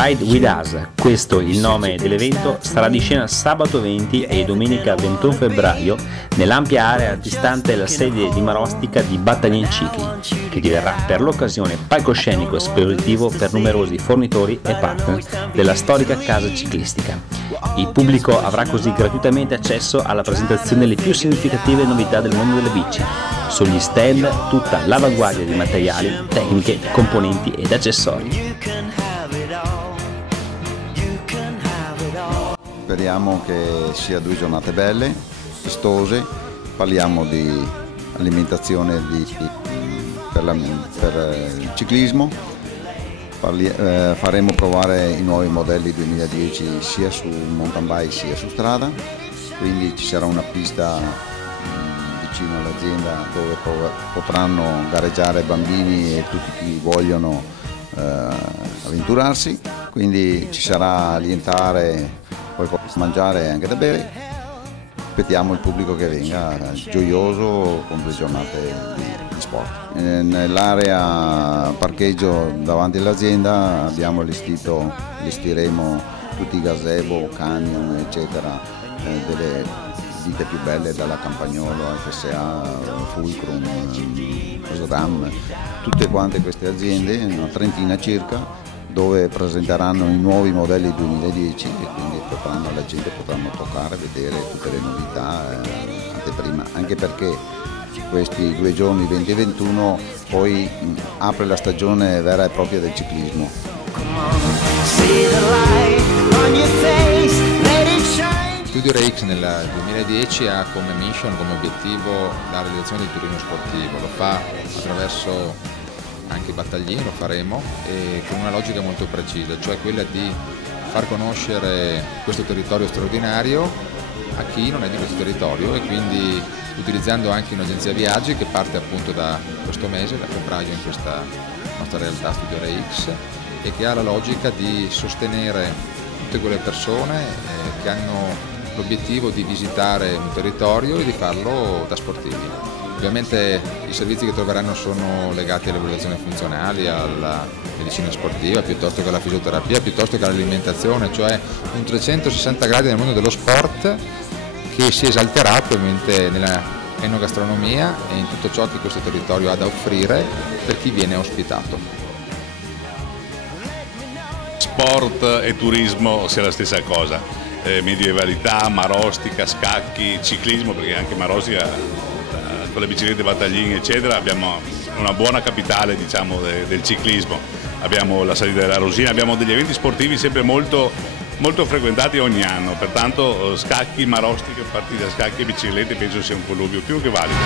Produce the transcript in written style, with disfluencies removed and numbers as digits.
Ride with Us, questo il nome dell'evento, sarà di scena sabato 20 e domenica 21 febbraio nell'ampia area antistante la sede di Marostica di Battaglin Cicli, che diverrà per l'occasione palcoscenico espositivo per numerosi fornitori e partner della storica casa ciclistica. Il pubblico avrà così gratuitamente accesso alla presentazione delle più significative novità del mondo delle bici. Sugli stand tutta l'avanguardia di materiali, tecniche, componenti ed accessori. Speriamo che sia 2 giornate belle, vistose. Parliamo di alimentazione per il ciclismo. Faremo provare i nuovi modelli 2010 sia su mountain bike sia su strada, quindi ci sarà una pista vicino all'azienda dove potranno gareggiare bambini e tutti chi vogliono avventurarsi, quindi ci sarà alimentare, poi mangiare e anche da bere. Aspettiamo il pubblico che venga gioioso con 2 giornate di sport. Nell'area parcheggio davanti all'azienda allestiremo tutti i gazebo, camion eccetera, delle ditte più belle, dalla Campagnolo, FSA, Fulcrum, SRAM, tutte quante queste aziende, una trentina circa, dove presenteranno i nuovi modelli 2010 e quindi la gente potrà toccare, vedere tutte le novità anteprima, anche perché questi 2 giorni 20 e 21 poi apre la stagione vera e propria del ciclismo. Studio RX nel 2010 ha come mission, come obiettivo la realizzazione del turismo sportivo, lo fa attraverso anche i battaglini, lo faremo, e con una logica molto precisa, cioè quella di far conoscere questo territorio straordinario a chi non è di questo territorio, e quindi utilizzando anche un'agenzia viaggi che parte appunto da questo mese, da febbraio, in questa nostra realtà Studio RX, e che ha la logica di sostenere tutte quelle persone che hanno l'obiettivo di visitare un territorio e di farlo da sportivi. Ovviamente i servizi che troveranno sono legati alle valutazioni funzionali, alla medicina sportiva, piuttosto che alla fisioterapia, piuttosto che all'alimentazione, cioè un 360 gradi nel mondo dello sport che si esalterà ovviamente nella enogastronomia e in tutto ciò che questo territorio ha da offrire per chi viene ospitato. Sport e turismo sia la stessa cosa, medievalità, Marostica, scacchi, ciclismo, perché anche Marostica con le biciclette Battaglini eccetera abbiamo una buona capitale, diciamo, del ciclismo. Abbiamo la salita della Rosina, abbiamo degli eventi sportivi sempre molto frequentati ogni anno, pertanto scacchi, Marostica, partite a scacchi e biciclette penso sia un connubio più che valido.